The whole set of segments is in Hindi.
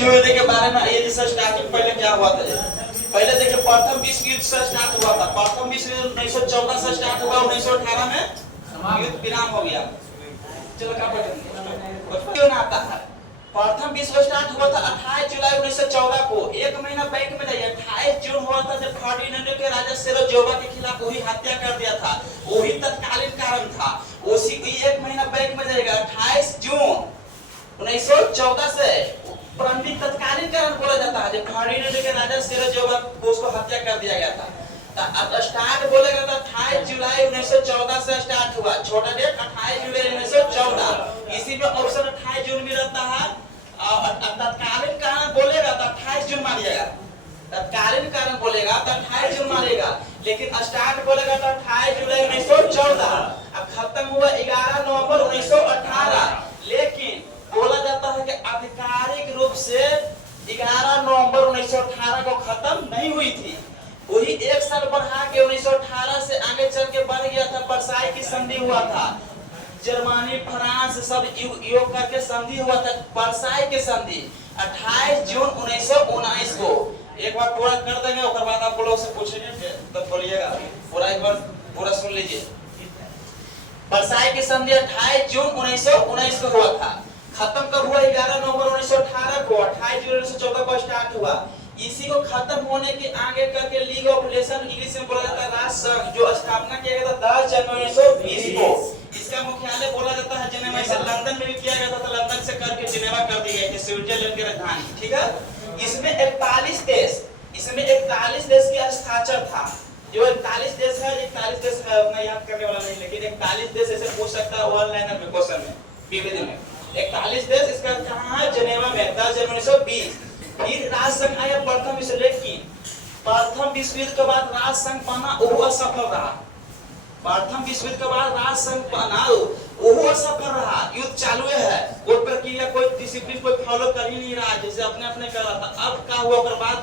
यूएनए के बारे में ये जैसा स्टार्टिंग पहले क्या हुआ था। पहले देखिए प्रथम विश्व युद्ध से स्टार्ट हुआ था। प्रथम विश्व युद्ध 1914 से स्टार्ट हुआ, 1918 में युद्ध विराम हो गया। चलो क्या पढ़ेंगे क्यों ना आता है। प्रथम विश्व स्टार्ट हुआ था 28 जुलाई 1914 को। एक महीना बैंक में जाइए, 28 जून हुआ था जब फर्डिनेंड के राजा सेरोजोवा के खिलाफ वही हत्या कर दिया था। वही तत्कालीन कारण था। उसी एक महीना बैंक में जाएगा 28 जून 1914 से प्रारंभिक तत्कालीन कारण बोला जाता है जब फर्डिनेंड के राजा सेरोजोवा को उसको हत्या कर दिया गया था। अब स्टार्ट बोलेगा तो 28 जुलाई 1914 से स्टार्ट हुआ। छोटा डेट 28 जुलाई 1914। इसी में ऑप्शन 28 जून भी रहता है। तत्कालीन कारण बोलेगा तो 28 जून मानिएगा। तत्कालीन कारण बोलेगा तो 28 जून मानेगा, लेकिन स्टार्ट बोलेगा तो 28 जुलाई 1914। अब खत्म हुआ 11 नवंबर 1918। लेकिन बोला जाता है कि आधिकारिक रूप से 11 नवंबर 1918 को खत्म नहीं हुई थी। वही एक साल बढ़ा के 1918 से आगे चल के बढ़ गया था। वर्साई की संधि हुआ था। जर्मनी फ्रांस सब योग करके संधि हुआ था, वर्साई की संधि 28 जून 1919 को। एक बार पूरा कर देंगे, उसके बाद आप लोग से पूछेंगे तब बोलिएगा। पूरा एक बार पूरा सुन लीजिए। वर्साई की संधि 28 जून 1919 को हुआ था। खत्म कब हुआ? 11 नवंबर 1918 को। 28 जून 1914 को स्टार्ट हुआ। इसी को खत्म होने के आगे करके लीग ऑफ नेशन, इंग्लिश में बोला जाता है राष्ट्र संघ, जो स्थापना किया गया था 10 जनवरी 1920 को। इसका मुख्यालय बोला जाता है जिनेवा। इसे लंदन में भी किया गया था, लंदन से करके जिनेवा कर दी गई थी, स्विट्जरलैंड की राजधानी। ठीक है। इसमें 41 देश, इसमें 41 देश की हस्ताक्षर था। जो 41 देश है, 41 देश है अपना याद करने वाला नहीं, लेकिन 41 देश ऐसे पूछ सकता है वन लाइनर में, क्वेश्चन में, पीवीडी में। 41 देश इसका कहां है? जिनेवा में, 10 जनवरी 1920। फिर राष्ट्र संघ आया प्रथम विश्व, लेकिन प्रथम विश्व युद्ध के बाद राष्ट्र संघ बना वो असफल रहा। प्रथम विश्व युद्ध के बाद राष्ट्र संघ बना वो असफल रहा। युद्ध चालू है, कोई प्रक्रिया, कोई डिसिप्लिन कोई फॉलो कर ही नहीं रहा, जैसे अपने अपने कर रहा था। अब क्या हुआ? उसके बाद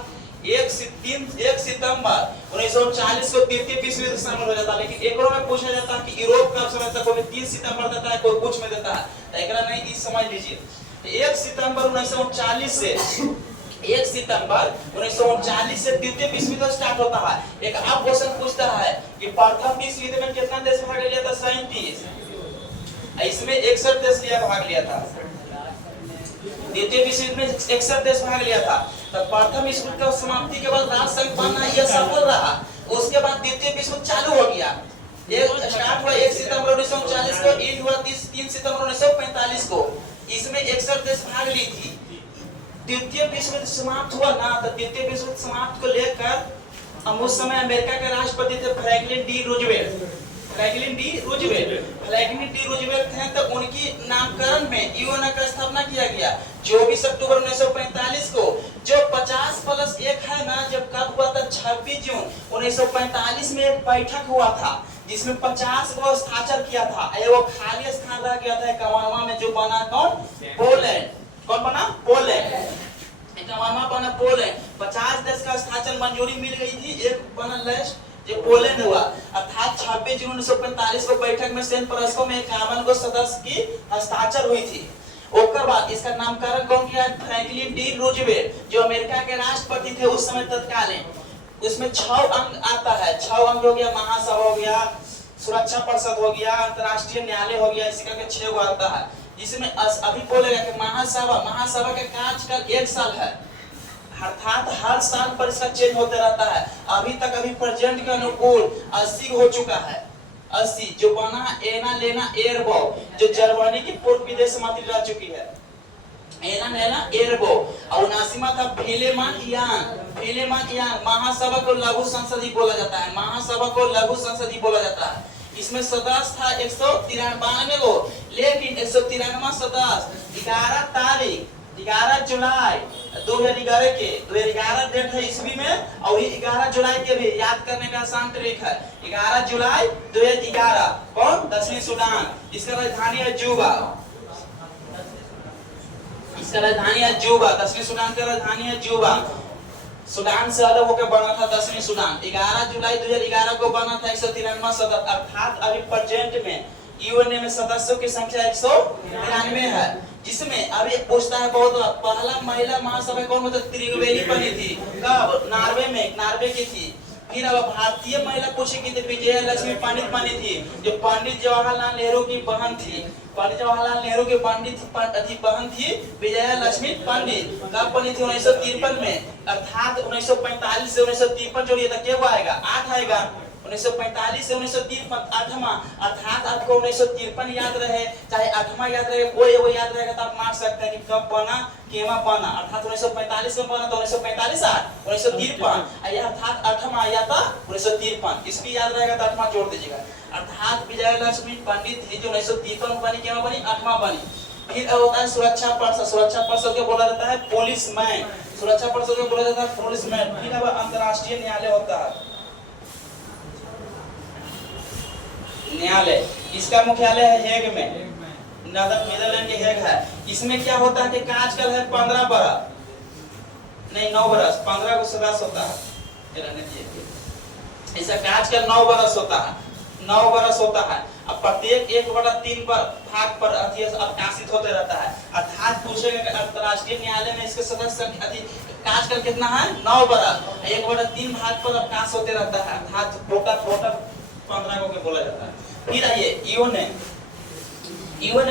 1 सितंबर 1940 को तृतीय विश्व युद्ध शामिल हो जाता है। लेकिन एकरो में पूछा जाता है कि यूरोप कब समझता है? कोई 3 सितंबर देता है, कोई कुछ में देता है, तो एकरा नहीं, इस समझ लीजिए। 1 सितंबर 1940 से 1 सितंबर 1939 से तृतीय विश्व युद्ध स्टार्ट होता है। एक अब क्वेश्चन पूछता है कि प्रथम विश्व युद्ध में कितना देश भाग लिया था? 37। इसमें 61 देश भाग लिया था। द्वितीय विश्व युद्ध में 61 देश भाग लिया था। तब प्रथम विश्व युद्ध की समाप्ति के बाद राष्ट्र संघ बनना यह सफल रहा। उसके बाद द्वितीय विश्व युद्ध चालू हो गया। एक स्टार्ट हुआ 1 सितंबर 1939 को, एंड हुआ 3 सितंबर 1945 को। इसमें 61 देश भाग ली थी। द्वितीय विश्व युद्ध समाप्त हुआ ना, तो द्वितीय विश्व युद्ध समाप्त को लेकर उस समय अमेरिका के राष्ट्रपति थे Franklin D Roosevelt. Franklin D Roosevelt थे, तो उनकी नामकरण में यूएन का स्थापना किया गया 24 अक्टूबर 1945 को। जो 50+1 है ना, जब कब हुआ था? 26 जून 1945 में एक बैठक हुआ था जिसमें 50 को हस्ताक्षर किया था। वो खाली स्थान रह गया था कवानमा में, जो बना कौन? पोलैंड। कौन बना? पोलैंड। कवानमा बना पोलैंड। 50 देश का हस्ताक्षर मंजूरी मिल गई थी। एक बना लेस्ट जो पोलैंड हुआ। अर्थात 26 जून 1945 को बैठक में सेंट पीटर्सबर्ग में 51 को सदस्य की हस्ताक्षर हुई थी। उसके बाद इसका नामकरण कौन किया? फ्रैंकलिन डी रूजवेल्ट, जो अमेरिका के राष्ट्रपति थे उस समय तत्कालीन। उसमें 6 अंग आता है। 6 अंग हो गया, महासभा हो गया, सुरक्षा परिषद हो गया, अंतरराष्ट्रीय न्यायालय हो गया, इसी का 6 गो आता है। जिसमें अभी बोलेगा कि महासभा का कार्यकाल 1 साल है, अर्थात हर साल पर इसका चेंज होते रहता है। अभी तक अभी प्रेजेंट के अनुकूल 80 हो चुका है। 80 जो बना एना लेना एयरबो, जो जर्मनी की पूर्व विदेश मंत्री रह चुकी है। एना लेना एयरबो। और 79वां था फिलेमन यान। महासभा को लघु संसदीय बोला जाता है। महासभा को लघु संसदीय बोला जाता है। इसमें सदस्य था 193 गो, लेकिन 193वां सदस्य 11 जुलाई 2011 के 2011 डेट है ईस्वी में, और 11 जुलाई के भी याद करने का आसान तरीका है। 11 जुलाई 2011 कौन? दक्षिणी सूडान। इसका राजधानी है juba। दक्षिणी सूडान का राजधानी है juba। सूडान से अलग होकर बना था दक्षिणी सूडान। 11 जुलाई 2011 को बना था 193वां सदस्य। अर्थात अभी प्रेजेंट में यूएनए में सदस्यों की संख्या 193 है, जिसमें अब एक पूछता है बहुत पहला महिला महासभा कौन होता है? त्रिवेणी बनी थी कब? नॉर्वे में, नॉर्वे की थी। फिर अब भारतीय महिला पूछेगी तो विजया लक्ष्मी पंडित बनी थी, जो पंडित जवाहरलाल नेहरू की बहन थी। पंडित जवाहरलाल नेहरू की पंडित बहन थी विजया लक्ष्मी पंडित। कब बनी थी? 1953 में, अर्थात 1945 से 1953 जोड़िए तो क्या आएगा? 8 आएगा। 1945 से 1953 आठवां, अर्थात आपको 1953 याद रहे चाहे आठवां याद रहे, कोई वो याद रहेगा तो आप मार सकते हैं कि कब बना, केवा बना। अर्थात 1945 में बना तो 1945 8 1953, यह अर्थात आठवां आया था 1953, इसकी याद रहेगा तो आठवां जोड़ दीजिएगा। अर्थात विजया लक्ष्मी पंडित थी जो 1953 में बनी, केवा बनी? आठवां बनी। फिर होता है सुरक्षा पर्षद। सुरक्षा पर्षद को बोला जाता है पुलिस मैन। सुरक्षा पर्षद को बोला जाता है पुलिस मैन। फिर अब अंतरराष्ट्रीय न्यायालय होता है, न्यायालय। इसका मुख्यालय है हेग में, नीदरलैंड के हेग है। इसमें क्या होता है कि आजकल है 15 बरस नहीं 9 बरस, 15 को सदस्य होता है, ऐसा आजकल 9 बरस होता है, 9 बरस होता है। अब प्रत्येक 1/3 भाग पर अवकाशित होते रहता है। अर्थात पूछेगा कि अंतरराष्ट्रीय न्यायालय में इसके सदस्य आजकल कितना है? 9 बरस, 1/3 भाग पर अवकाश होते रहता है, अर्थात टोटल 15 को बोला जाता है। फिर आइए यूएन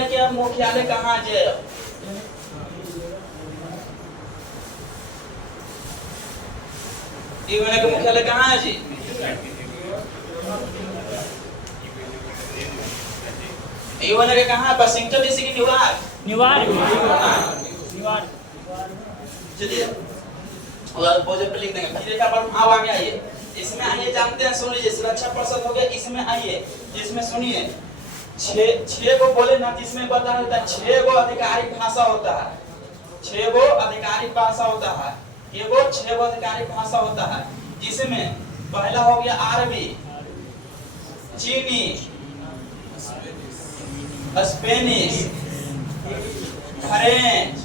के मुख्यालय कहाँ है? यूएन का मुख्यालय कहाँ है जी? यूएन के कहाँ? वाशिंगटन डीसी की न्यूयॉर्क। चलिए और पोजे पे लिख देंगे। फिर एक बार आगे आइए, इसमें आइए जानते हैं, सुन लीजिए। सुरक्षा परिषद हो गया, इसमें आइए, जिसमें सुनिए 6 को बोले ना, जिसमें बता होता है 6 गो आधिकारिक भाषा होता है, 6 गो आधिकारिक भाषा होता है, ये वो 6 गो आधिकारिक भाषा होता है, जिसमें पहला हो गया अरबी, चीनी, स्पेनिश, फ्रेंच,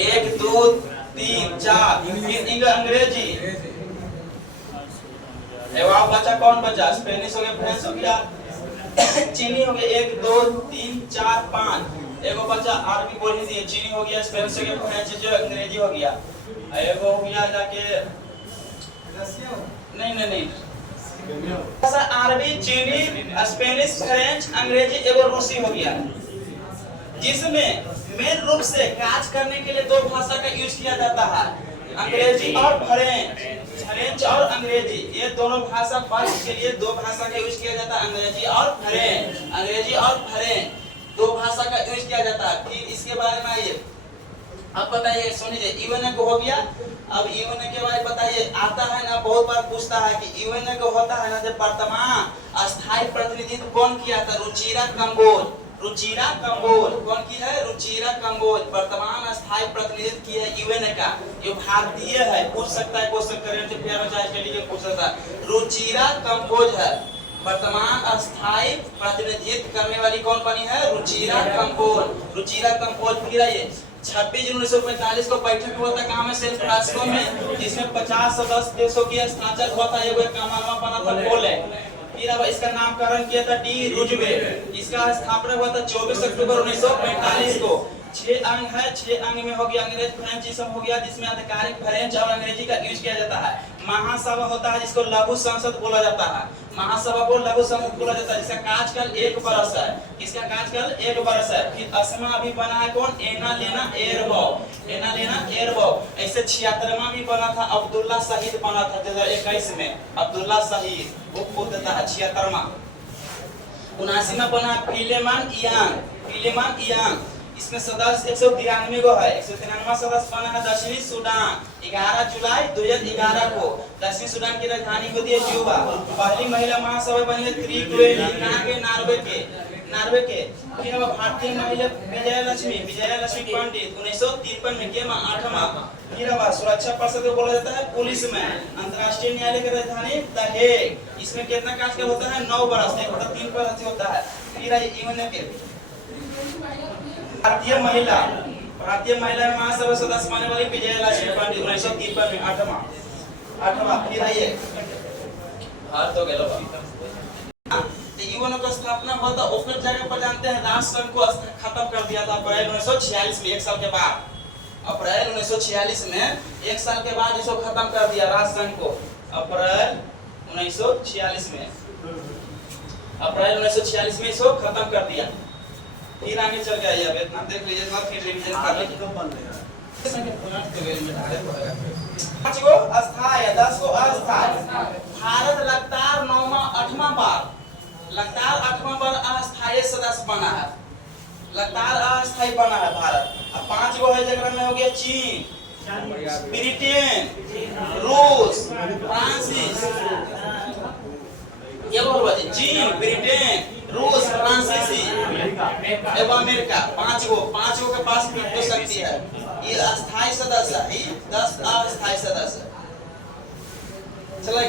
1 2 3 4, फिर अंग्रेजी। बचा कौन बचा? स्पेनिश हो गया, फ्रेंच हो गया, चीनी हो गया 1 2 3 4 5, एगो बचा अरबी बोल ही दिए, चीनी हो गया, स्पेनिश हो गया, फ्रेंच जो अंग्रेजी हो गया, एगो हो गया जाके नहीं अरबी, चीनी, स्पेनिश, फ्रेंच, अंग्रेजी, एगो रूसी हो गया। जिसमें मेन रूप से काज करने के लिए 2 भाषा का यूज किया जाता है, अंग्रेजी और फ्रेंच और अंग्रेजी, ये दोनों भाषा पढ़ने के लिए 2 भाषा का यूज किया जाता है, अंग्रेजी और फ्रेंच 2 भाषा का यूज किया जाता है। फिर इसके बारे में आइए, अब बताइए, सुनिए, यूएन को हो गया। अब यूएन के बारे में बताइए, आता है ना, बहुत बार पूछता है कि यूएन को होता है ना, जब वर्तमान अस्थायी प्रतिनिधित्व कौन किया था? रुचिरा कंबोज कौन की है? रुचिरा कंबोज वर्तमान स्थायी प्रतिनिधित्व की है यूएन का, ये भारतीय है, पूछ सकता है क्वेश्चन करेंट अफेयर में, चाहे के लिए पूछ सकता है। रुचिरा कंबोज है वर्तमान अस्थायी प्रतिनिधित्व करने वाली कौन बनी है? रुचिरा कंबोज। फिर आइए 26 जून 1945 को बैठक हुआ था, कहाँ में? सैन फ्रांसिस्को में, जिसमें 50 सदस्य देशों की हस्ताक्षर हुआ था, एक कामनामा बना था पोलैंड। फिर अब इसका नामकरण किया था डी रूजवेल्ट, इसका स्थापना हुआ था 24 अक्टूबर 1945 को। 6 अंग है, 6 अंग में हो गया अंग्रेजी फ्रेंच हो गया, जिसमें आधिकारिक फ्रेंच और अंग्रेजी का यूज किया जाता है। महासभा होता है, जिसको लघु संसद बोला जाता है, महासभा को लघु संसद बोला जाता है, जिसका कार्यकाल 1 वर्ष है, इसका कार्यकाल 1 वर्ष है। फिर असमा अभी बना है कौन? एना लेना एरबो। ऐसे 76वां भी बना था, अब्दुल्ला शहीद बना था 2021 में, अब्दुल्ला शहीद वो खुद देता है 76वां। 79वां बना फिलेमन यांग, इसमें सदस्य 193 को है। 193वां सदस्य बना है दक्षिणी सूडान, 11 जुलाई 2011 को। दक्षिणी सूडान की राजधानी होती है जुबा। पहली महिला महासभा बनी है त्रिवेणी, कहाँ के? नॉर्वे के। फिर अब भारतीय महिला विजया लक्ष्मी पंडित 1953 में के 8वां। फिर अब सुरक्षा परिषद को बोला जाता है पुलिस में। अंतर्राष्ट्रीय न्यायालय की राजधानी द हेग, इसमें कितना कार्यकाल होता है? 9 वर्ष, 1/3 वर्ष होता है। फिर यूएन के भारतीय महिला महासभा सदस्य बनने वाली विजया लक्ष्मी पंडित 1953 में 8वां। फिर आइए भारत हो गया यूएनओ का स्थापना हुआ था, ओकर जगह पर जानते हैं राष्ट्र संघ को खत्म कर दिया था अप्रैल 1946 में, 1 साल के बाद। अप्रैल 1946 में 1 साल के बाद इसको खत्म कर दिया राष्ट्र संघ को। अप्रैल 1946 में, अप्रैल 1946 में इसको खत्म कर दिया। फिर आगे चल गया, अब इतना देख लीजिए, इतना फिर रिवीजन कर लीजिए। 5 गो अस्थायी, 10 गो अस्थायी। भारत लगातार 9वां 8वां बार, लगातार 8वां बार अस्थायी सदस्य बना है, लगातार अस्थायी बना है भारत। अब 5 गो है जगह में हो गया चीन, ब्रिटेन, रूस, फ्रांसीस, ये बोल बाजी, चीन, ब्रिटेन, रूस, फ्रांसीसी एवं अमेरिका। 5 गो के पास वित्त शक्ति है। ये अस्थायी सदस्य है, 10 अस्थायी सदस्य। चलो